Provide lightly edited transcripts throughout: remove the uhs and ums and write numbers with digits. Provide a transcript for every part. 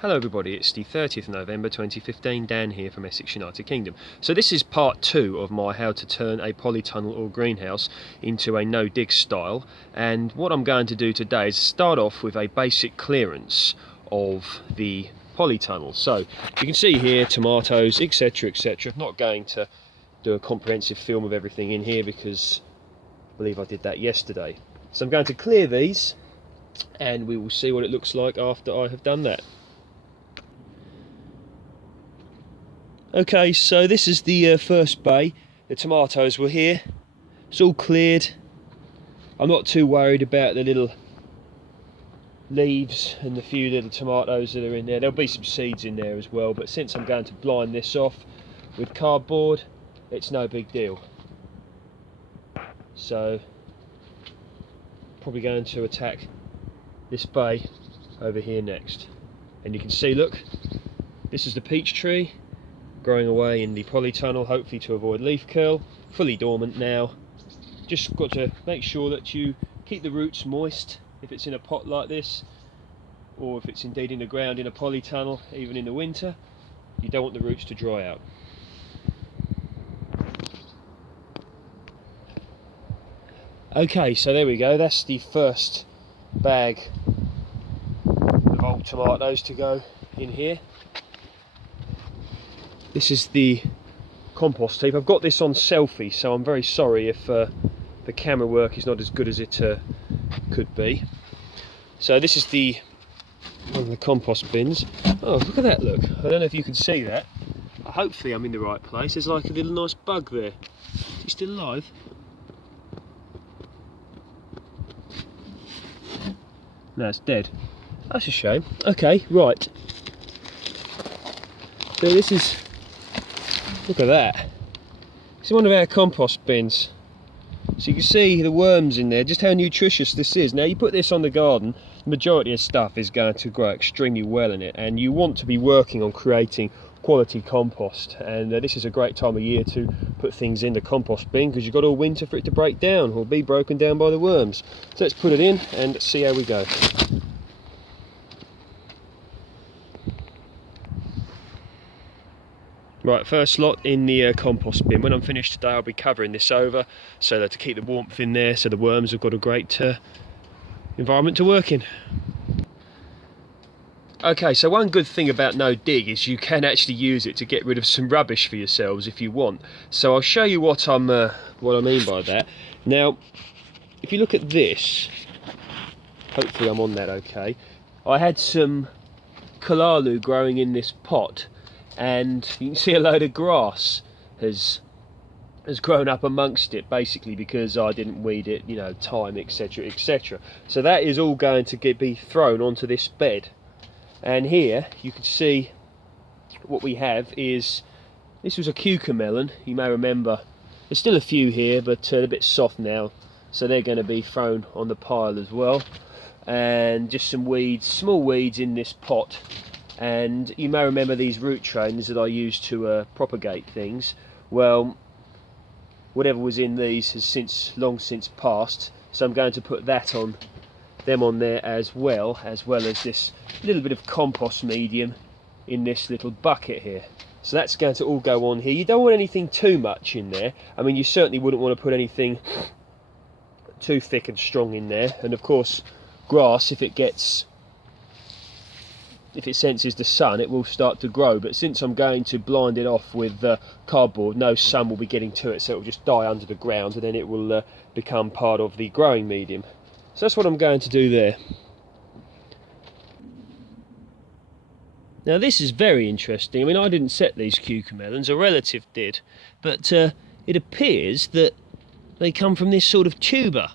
Hello everybody, it's the 30th of November 2015, Dan here from Essex, United Kingdom. So this is part 2 of my how to turn a polytunnel or greenhouse into a no-dig style, and what I'm going to do today is start off with a basic clearance of the polytunnel. So you can see here tomatoes, etc, etc. I'm not going to do a comprehensive film of everything in here because I believe I did that yesterday. So I'm going to clear these and we will see what it looks like after I have done that. Okay, so this is the first bay. The tomatoes were here. It's all cleared. I'm not too worried about the little leaves and the few little tomatoes that are in there. There'll be some seeds in there as well, but since I'm going to blind this off with cardboard, it's no big deal. So, probably going to attack this bay over here next. And you can see, look, this is the peach tree growing away in the polytunnel, hopefully to avoid leaf curl. Fully dormant now. Just got to make sure that you keep the roots moist if it's in a pot like this, or if it's indeed in the ground in a polytunnel, even in the winter. You don't want the roots to dry out. Okay, so there we go, that's the first bag of old tomatoes to go in here. This is the compost heap. I've got this on selfie, so I'm very sorry if the camera work is not as good as it could be. So this is one of the compost bins. Oh, look at that, look. I don't know if you can see that. Hopefully I'm in the right place. There's like a little nice bug there. Is he still alive? No, it's dead. That's a shame. Okay, right. So this is, look at that. This is one of our compost bins. So you can see the worms in there, just how nutritious this is. Now you put this on the garden, the majority of stuff is going to grow extremely well in it, and you want to be working on creating quality compost, and this is a great time of year to put things in the compost bin because you've got all winter for it to break down or be broken down by the worms. So let's put it in and see how we go. Right, first lot in the compost bin. When I'm finished today, I'll be covering this over so that to keep the warmth in there, so the worms have got a great environment to work in. Okay, so one good thing about no dig is you can actually use it to get rid of some rubbish for yourselves if you want. So I'll show you what I mean by that. Now, if you look at this, hopefully I'm on that okay. I had some kalalu growing in this pot, and you can see a load of grass has grown up amongst it, basically because I didn't weed it, you know, time, etc, etc. So that is all going to be thrown onto this bed. And here you can see what we have is, this was a cucumber melon, you may remember. There's still a few here, but they're a bit soft now, so they're going to be thrown on the pile as well. And just some weeds, small weeds in this pot. And you may remember these root trains that I used to propagate things. Well, whatever was in these has long since passed, so I'm going to put them on there as well as this little bit of compost medium in this little bucket here. So that's going to all go on here. You don't want anything too much in there. I mean, you certainly wouldn't want to put anything too thick and strong in there. And of course, grass, if it senses the sun, it will start to grow, but since I'm going to blind it off with cardboard, no sun will be getting to it, so it will just die under the ground and then it will become part of the growing medium. So that's what I'm going to do there. Now this is very interesting. I mean, I didn't set these cucumber melons, a relative did, but it appears that they come from this sort of tuber.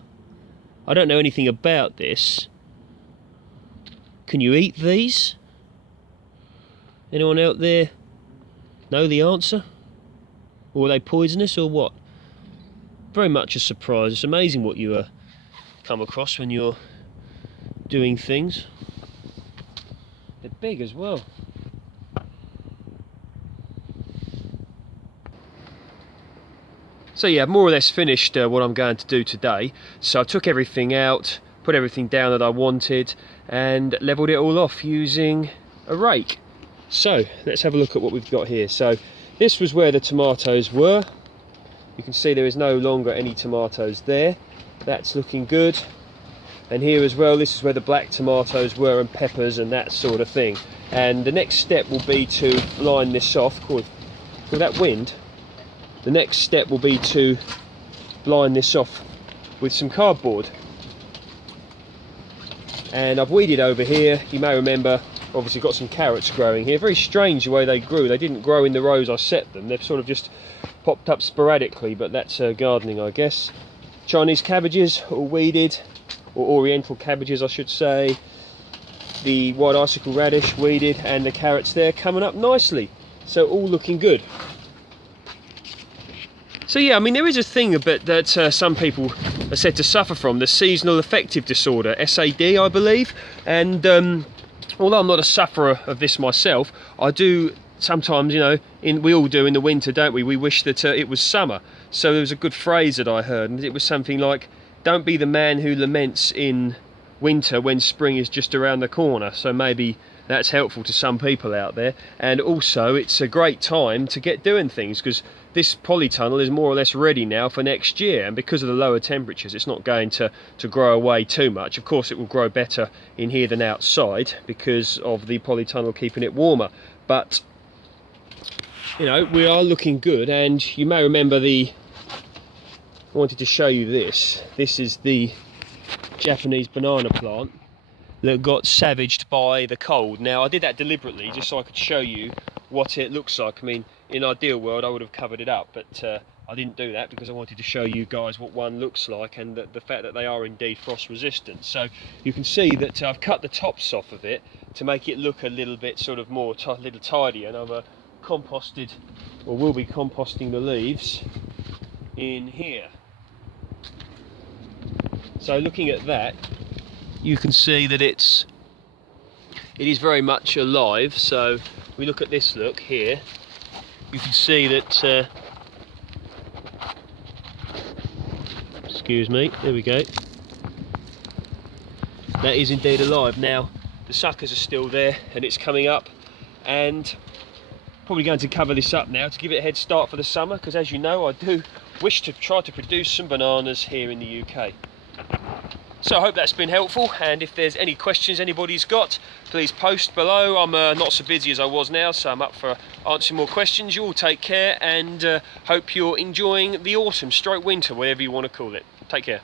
I don't know anything about this. Can you eat these? Anyone out there know the answer? Or are they poisonous or what? Very much a surprise. It's amazing what you come across when you're doing things. They're big as well. So yeah, more or less finished what I'm going to do today. So I took everything out, put everything down that I wanted, and leveled it all off using a rake. So let's have a look at what we've got here. So this was where the tomatoes were. You can see there is no longer any tomatoes there. That's looking good. And here as well, this is where the black tomatoes were, and peppers and that sort of thing. And the next step will be to line this off. With that wind, the next step will be to line this off with some cardboard. And I've weeded over here. You may remember, obviously got some carrots growing here. Very strange the way they grew. They didn't grow in the rows I set them. They've sort of just popped up sporadically, but that's gardening, I guess. Chinese cabbages, all weeded, or oriental cabbages I should say. The white icicle radish weeded, and the carrots there coming up nicely. So all looking good. So yeah, I mean, there is a thing a bit that some people are said to suffer from, the seasonal affective disorder, SAD I believe. And although I'm not a sufferer of this myself, I do sometimes, you know, we all do in the winter, don't we? We wish that it was summer. So there was a good phrase that I heard, and it was something like, don't be the man who laments in winter when spring is just around the corner. So maybe that's helpful to some people out there. And also it's a great time to get doing things, because this polytunnel is more or less ready now for next year, and because of the lower temperatures it's not going to grow away too much. Of course it will grow better in here than outside because of the polytunnel keeping it warmer, but you know, we are looking good. And you may remember I wanted to show you this. This is the Japanese banana plant that got savaged by the cold. Now I did that deliberately just so I could show you what it looks like. I mean, in an ideal world I would have covered it up, but I didn't do that because I wanted to show you guys what one looks like, and the fact that they are indeed frost resistant. So you can see that I've cut the tops off of it to make it look a little bit sort of more little tidier, and I've composted, or will be composting, the leaves in here. So looking at that, you can see that it is very much alive. So we look at this look here, you can see that excuse me, there we go, that is indeed alive. Now the suckers are still there and it's coming up, and probably going to cover this up now to give it a head start for the summer, because as you know I do wish to try to produce some bananas here in the UK. So I hope that's been helpful, and if there's any questions anybody's got, please post below. I'm not so busy as I was now, so I'm up for answering more questions. You all take care, and hope you're enjoying the autumn, stroke winter, whatever you want to call it. Take care.